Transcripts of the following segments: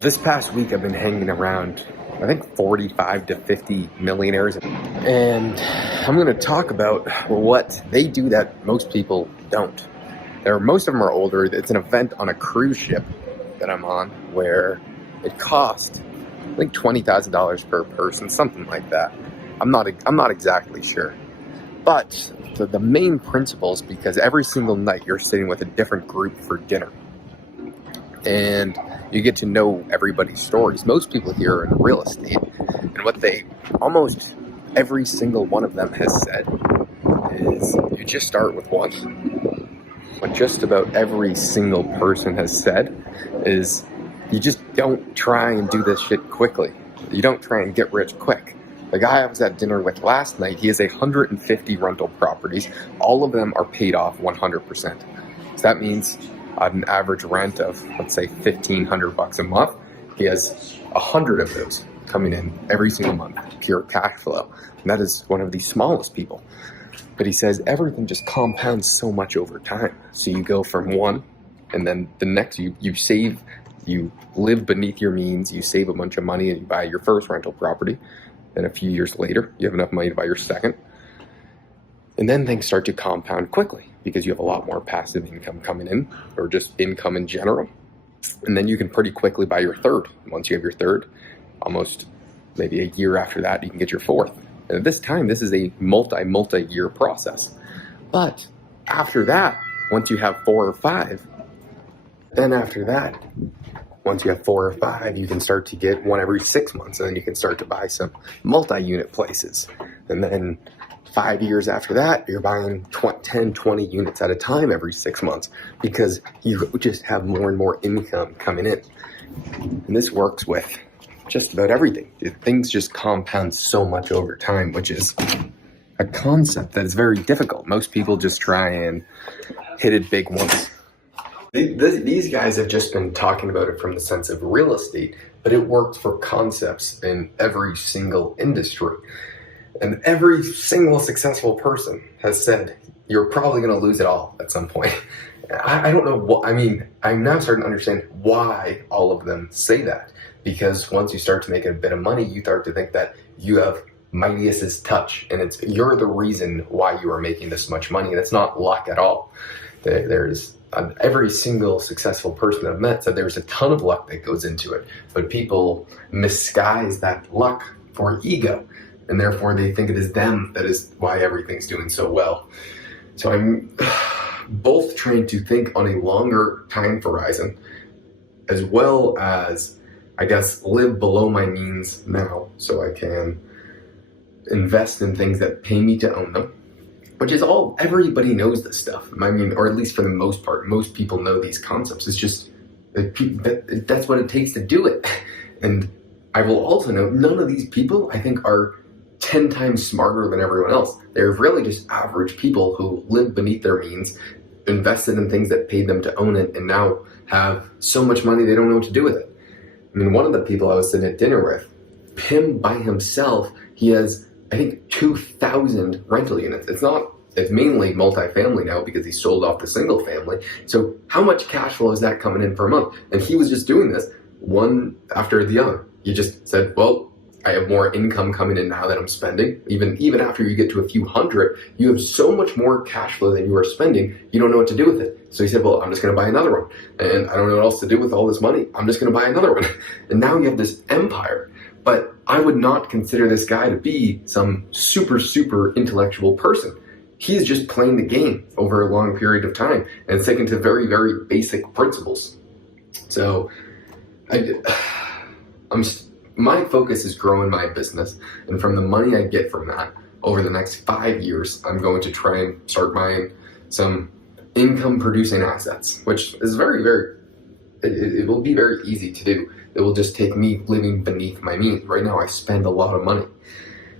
This past week, I've been hanging around, I think, 45 to 50 millionaires. And I'm going to talk about what they do that most people don't. Most of them are older. It's an event on a cruise ship that I'm on where it cost, I think, $20,000 per person, something like that. I'm not exactly sure. But the main principles, because every single night you're sitting with a different group for dinner. And you get to know everybody's stories. Most people here are in real estate, and almost every single one of them has said is you just start with one. What just about every single person has said is you just don't try and do this shit quickly. You don't try and get rich quick. The guy I was at dinner with last night, he has 150 rental properties. All of them are paid off 100%. So that means an average rent of, let's say, $1,500 a month. He has 100 of those coming in every single month, pure cash flow. And that is one of the smallest people. But he says everything just compounds so much over time. So you go from one, and then the next you save, you live beneath your means, you save a bunch of money, and you buy your first rental property. Then a few years later, you have enough money to buy your second. And then things start to compound quickly because you have a lot more passive income coming in, or just income in general. And then you can pretty quickly buy your third. Once you have your third, almost maybe a year after that, you can get your fourth. And at this time, this is a multi-year process. But after that, once you have 4 or 5, then after that, once you have 4 or 5, you can start to get one every 6 months, and then you can start to buy some multi-unit places. And then 5 years after that, you're buying 10, 20 units at a time every 6 months because you just have more and more income coming in. And this works with just about everything. Things just compound so much over time, which is a concept that is very difficult. Most people just try and hit it big once. These guys have just been talking about it from the sense of real estate, but it works for concepts in every single industry. And every single successful person has said, you're probably going to lose it all at some point. I don't know what, I'm now starting to understand why all of them say that. Because once you start to make a bit of money, you start to think that you have Midas' touch, and you're the reason why you are making this much money. And it's not luck at all. There's every single successful person I've met said there's a ton of luck that goes into it, but people misguise that luck for ego. And therefore they think it is them that is why everything's doing so well. So I'm both trying to think on a longer time horizon, as well as, I guess, live below my means now so I can invest in things that pay me to own them, which is all, everybody knows this stuff. Or at least for the most part, most people know these concepts. It's just, that's what it takes to do it. And I will also note, none of these people, I think, are 10 times smarter than everyone else. They're really just average people who live beneath their means, invested in things that paid them to own it, and now have so much money they don't know what to do with it. One of the people I was sitting at dinner with, him by himself, he has, I think, 2,000 rental units. It's mainly multifamily now because he sold off the single family. So how much cash flow is that coming in per month? And he was just doing this one after the other. He just said, well, I have more income coming in now that I'm spending. Even after you get to a few hundred, you have so much more cash flow than you are spending, you don't know what to do with it. So he said, well, I'm just gonna buy another one. And I don't know what else to do with all this money. I'm just gonna buy another one. And now you have this empire. But I would not consider this guy to be some super intellectual person. He's just playing the game over a long period of time and sticking to very basic principles. So my focus is growing my business, and from the money I get from that, over the next 5 years, I'm going to try and start buying some income-producing assets, which is it will be very easy to do. It will just take me living beneath my means. Right now, I spend a lot of money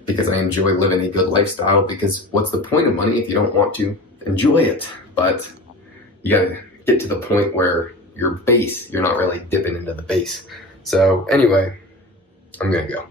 because I enjoy living a good lifestyle, because what's the point of money if you don't want to enjoy it? But you gotta get to the point where you're not really dipping into the base. So anyway, I'm gonna go.